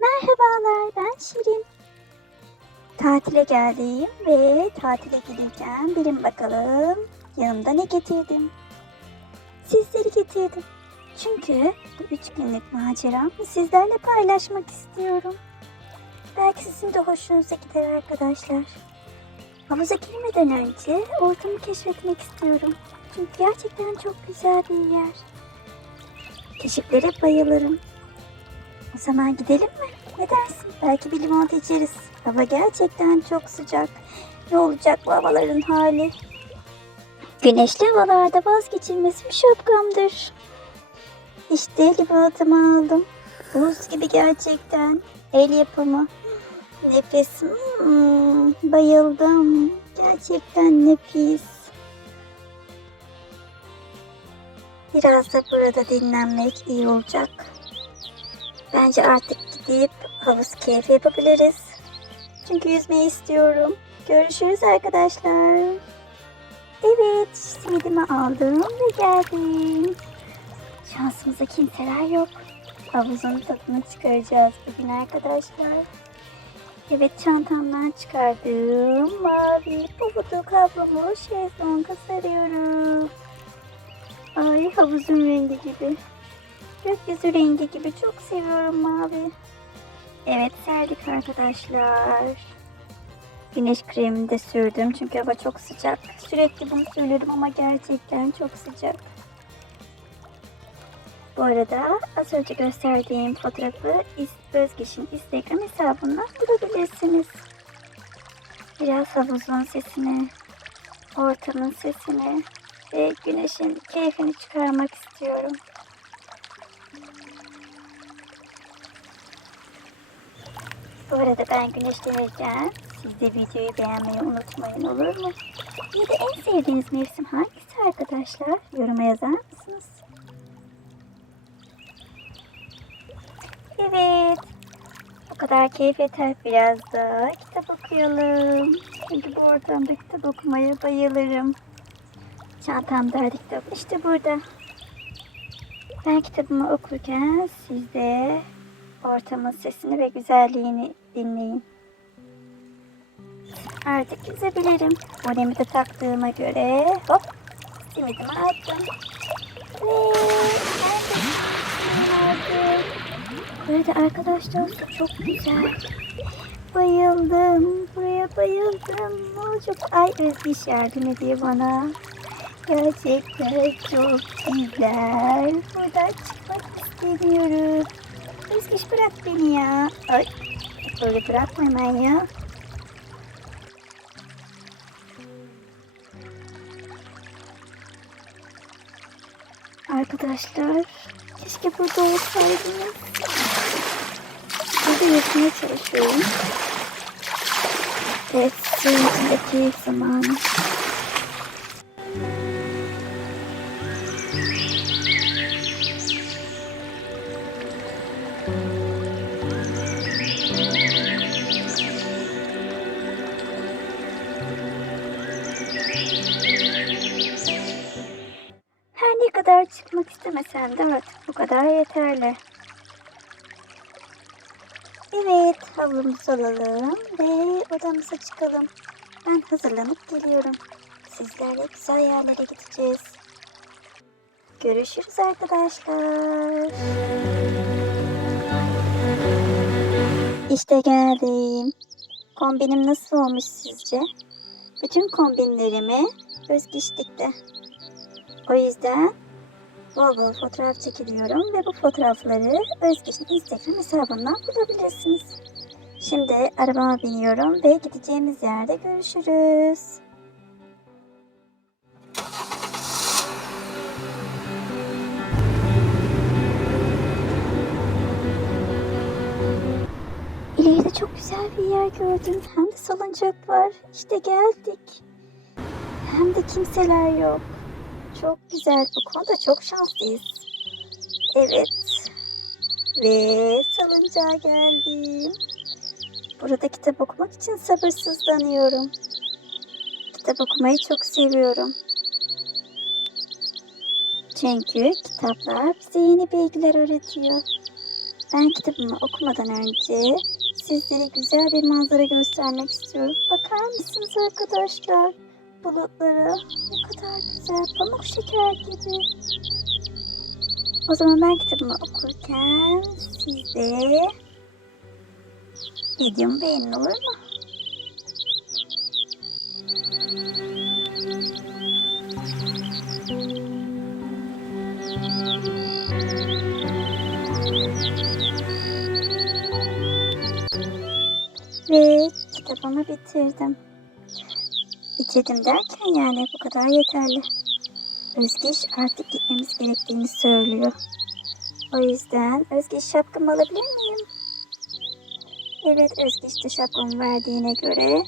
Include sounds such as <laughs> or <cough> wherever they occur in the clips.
Merhabalar, ben Şirin. Tatile geldim ve tatile gideceğim. Bilin bakalım yanımda ne getirdim. Sizleri getirdim. Çünkü bu üç günlük maceramı sizlerle paylaşmak istiyorum. Belki sizin de hoşunuza gider arkadaşlar. Havuza girmeden önce ortamı keşfetmek istiyorum. Çünkü gerçekten çok güzel bir yer. Keşiflere bayılırım. O zaman gidelim mi? Ne dersin? Belki bir limonata içeriz. Hava gerçekten çok sıcak. Ne olacak bu havaların hali? Güneşli havalarda vazgeçilmez bir şapkamdır. İşte limonatamı aldım. Buz gibi gerçekten. El yapımı. Nefes. Hmm, bayıldım. Gerçekten nefis. Biraz da burada dinlenmek iyi olacak. Bence artık gidip havuz keyfi yapabiliriz. Çünkü yüzmeyi istiyorum. Görüşürüz arkadaşlar. Evet, simidimi aldım ve geldim. Şansımıza kimseler yok. Havuzun tadını çıkaracağız bugün arkadaşlar. Evet çantamdan çıkardığım mavi pofuduk havlumu şezlonga sarıyorum. Ay havuzun rengi gibi. Gökyüzü rengi gibi çok seviyorum mavi. Evet serdik arkadaşlar. Güneş kremini de sürdüm çünkü hava çok sıcak. Sürekli bunu söylerim ama gerçekten çok sıcak. Bu arada az önce gösterdiğim fotoğrafı Özgeç'in Instagram hesabından bulabilirsiniz. Biraz havuzun sesini, ortamın sesini ve güneşin keyfini çıkarmak istiyorum. Bu arada ben güneşlenirken siz de videoyu beğenmeyi unutmayın olur mu? Ya da en sevdiğiniz mevsim hangisi arkadaşlar? Yoruma yazar mısınız? Evet. O kadar keyif yeter biraz da kitap okuyalım. Çünkü bu ortamda kitap okumaya bayılırım. Çantamda kitap işte burada. Ben kitabımı okurken siz de ortamın sesini ve güzelliğini dinleyin. Artık yüzebilirim. Bonemi de taktığıma göre hop simidimi attım. Ve artık Burada arkadaşlar çok güzel. Bayıldım. Buraya bayıldım. Ne olacak? Ay Özgeç yardım ediyor bana. Gerçekten çok güzel. Buradan çıkmak istemiyorum. Özgeç bırak beni ya. Ay böyle bırakma hemen ya. Arkadaşlar keşke burada olsaydınız. Yapmaya çalışıyorum. Evet, suyun içindeki zamanı. Her ne kadar çıkmak istemesem de artık bu kadar yeterli. Evet, havlumuzu alalım ve odamıza çıkalım. Ben hazırlanıp geliyorum. Sizlerle güzel yerlere gideceğiz. Görüşürüz arkadaşlar. İşte geldim. Kombinim nasıl olmuş sizce? Bütün kombinlerimi özgeçlikte. O yüzden bol bol fotoğraf çekiliyorum ve bu fotoğrafları Özgeç'in Instagram hesabından bulabilirsiniz. Şimdi arabama biniyorum ve gideceğimiz yerde görüşürüz. İleride çok güzel bir yer gördüm. Hem de salıncak var. İşte geldik. Hem de kimseler yok. Çok güzel. Bu konuda çok şanslıyız. Evet. Ve salıncağa geldim. Burada kitap okumak için sabırsızlanıyorum. kitap okumayı çok seviyorum. Çünkü kitaplar bize yeni bilgiler öğretiyor. Ben kitabımı okumadan önce sizlere güzel bir manzara göstermek istiyorum. Bakar mısınız arkadaşlar? Bulutlara ne kadar güzel, pamuk şeker gibi. O zaman ben kitabımı okurken siz de videomu beğenin olur mu? Ve kitabımı bitirdim. Bitirdim derken yani bu kadar yeterli. Özgeç artık gitmemiz gerektiğini söylüyor. O yüzden Özgeç şapkamı alabilir miyim? Evet Özgeç de şapkamı verdiğine göre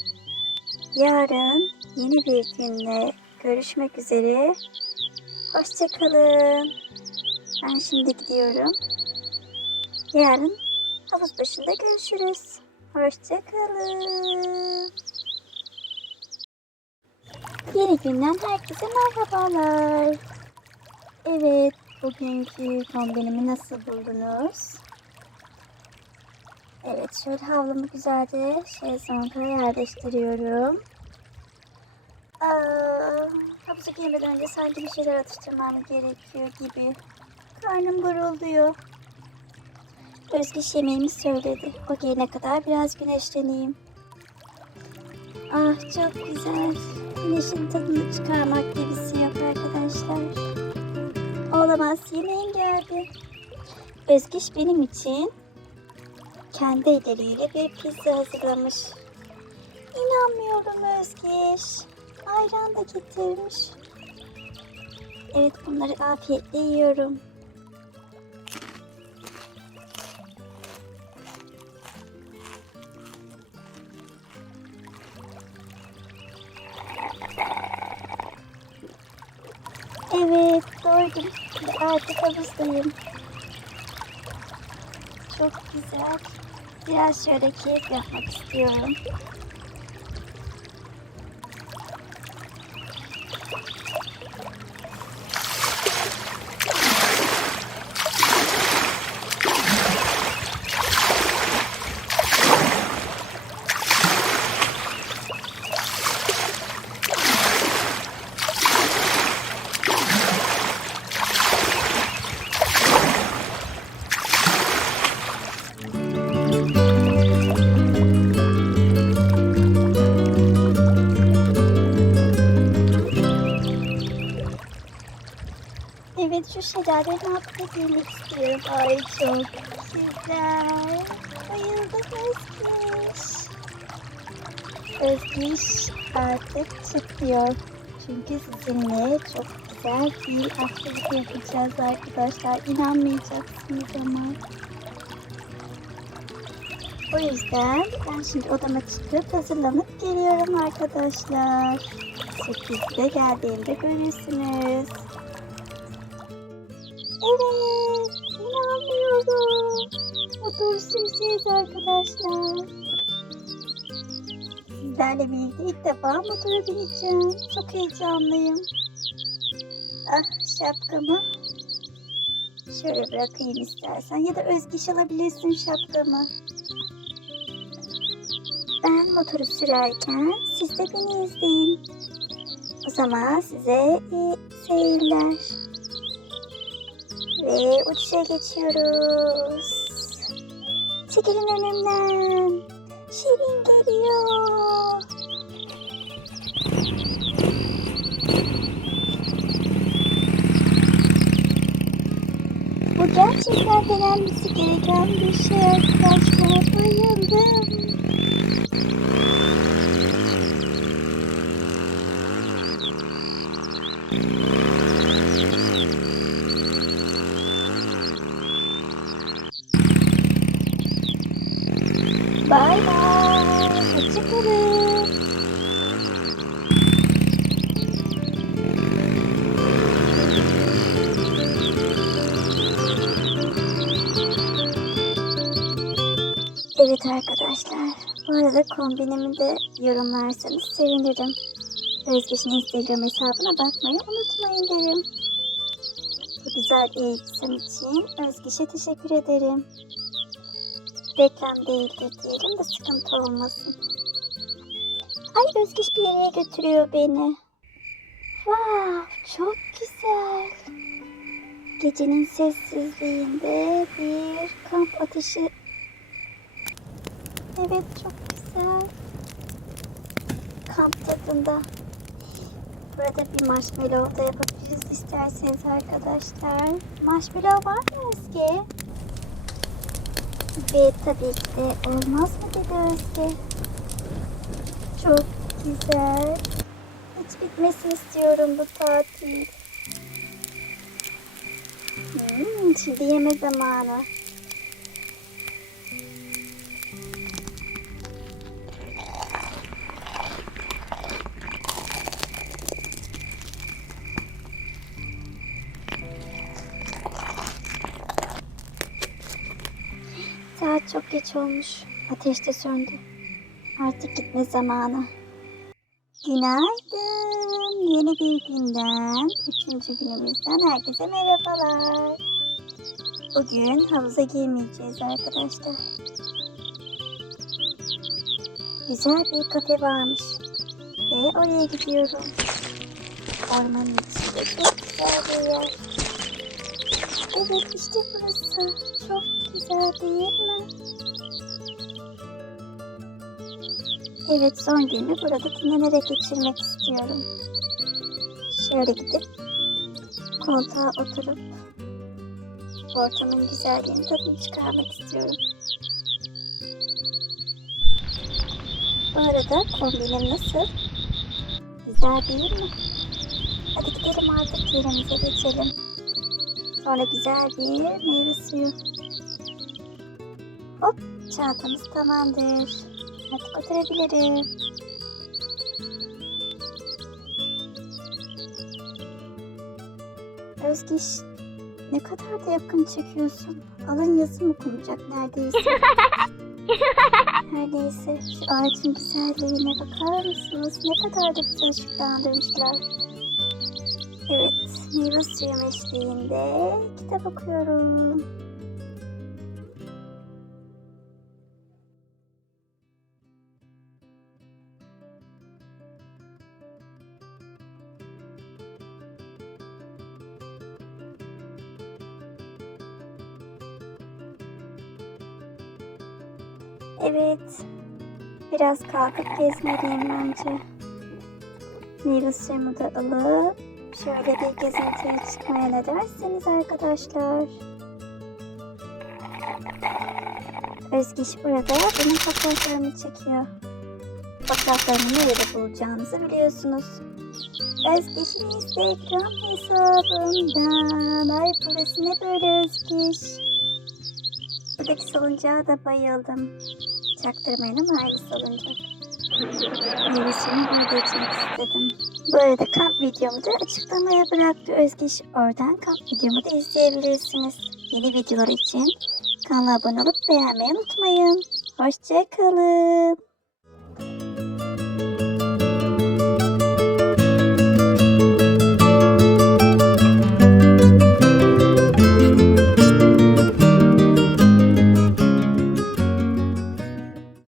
yarın yeni bir günle görüşmek üzere. Hoşçakalın. Ben şimdi gidiyorum. Yarın havuz başında görüşürüz. Hoşçakalın. Yeni günden herkese merhabalar. Evet, bugünkü kombinimi nasıl buldunuz? Evet, şöyle havlumu güzelce şezlonga yerleştiriyorum. Havuza girmeden önce sanki bir şeyler atıştırmam gerekiyor gibi. Karnım gurulduyor. Özgeç yemeğimi söyledi. O gelene kadar biraz güneşleneyim. Ah çok güzel. Güneşin tadını çıkarmak gibisi yok arkadaşlar. Olamaz yemeğim geldi. Özgeç benim için kendi elleriyle bir pizza hazırlamış. İnanmıyorum Özgeç. Ayran da getirmiş. Evet bunları afiyetle yiyorum. Havuzdayım. Çok güzel. Biraz şöyle keyif yapmak istiyorum. Şu şelalenin altına girmek istiyorum. Ay çok güzel. Bayıldım Özgüş. Özgüş artık çıkıyor. Çünkü sizinle çok güzel bir aktivite yapacağız arkadaşlar. İnanmayacaksınız ama. O yüzden ben şimdi odama çıkıp hazırlanıp geliyorum arkadaşlar. 8'de geldiğimde görürsünüz. Evet, inanmıyorum. Motor süreceğiz arkadaşlar. Sizlerle birlikte ilk defa motora bineceğim. Çok heyecanlıyım. Ah şapkamı. Şöyle bırakayım istersen ya da Özgeç alabilirsin şapkamı. Ben motoru sürerken siz de beni izleyin. O zaman size iyi seyirler. Ve uçuşa geçiyoruz. Çekilin önümden. Şirin geliyor. Bu gerçekten denenmesi gereken bir şey arkadaşlar. Bayıldım. Bay bay. Hoşçakalın. Evet arkadaşlar. Bu arada kombinimi de yorumlarsanız sevinirim. Özgeç'in Instagram hesabına bakmayı unutmayın derim. Bu güzel ilgisem için Özgeç'e teşekkür ederim. Reklam değildir diyelim de sıkıntı olmasın. Ay Özgeç bir yere götürüyor beni. Wow, çok güzel. Gecenin sessizliğinde bir kamp ateşi. Evet çok güzel. Kamp tadında. Burada bir marshmallow da yapabiliriz isterseniz arkadaşlar. Marshmallow var mı Özge? Ve tabii ki olmaz mı dedi Özge. Çok güzel. Hiç bitmesin istiyorum bu tatil. Hmm, şimdi yeme zamanı. Çok geç olmuş. Ateş de söndü. Artık gitme zamanı. Günaydın. Yeni bir günden, üçüncü günümüzden herkese merhabalar. Bugün havuza girmeyeceğiz arkadaşlar. Güzel bir kafe varmış. Ve oraya gidiyorum. Ormanın içinde çok güzel bir yer. Evet işte burası. Çok güzel? Evet son günü burada dinlenerek geçirmek istiyorum. Şöyle gidip koltuğa oturup ortamın güzelliğini tadını çıkarmak istiyorum. Bu arada kombinim nasıl? Güzel değil mi? Hadi gidelim artık yerimize geçelim. Sonra güzel bir meyve suyu. Hop çantamız tamamdır. Artık oturabilirim. Özgeç ne kadar da yakın çekiyorsun. Alın yazı mı okunacak neredeyse. <laughs> Her neyse şu ağacın güzelliğine bakar mısınız? Ne kadar da güzel ışıklandırmışlar. Evet meyve suyum eşliğinde kitap okuyorum. Evet. Biraz kalkıp gezmeliyim bence. Meyve suyumu da alıp şöyle bir gezintiye çıkmaya ne dersiniz arkadaşlar? Özgeç burada benim fotoğraflarımı çekiyor. Fotoğraflarımı nerede bulacağınızı biliyorsunuz. Özgeç'in Instagram hesabından. Ay burası ne böyle Özgeç? Buradaki salıncağa da bayıldım. Çaktırmayın ama aynı salıncak. Meyvesini burada içmek istedim. Bu arada kamp videomu da açıklamaya bıraktı Özgeç. Oradan kamp videomu da izleyebilirsiniz. Yeni videolar için kanala abone olup beğenmeyi unutmayın. Hoşçakalın.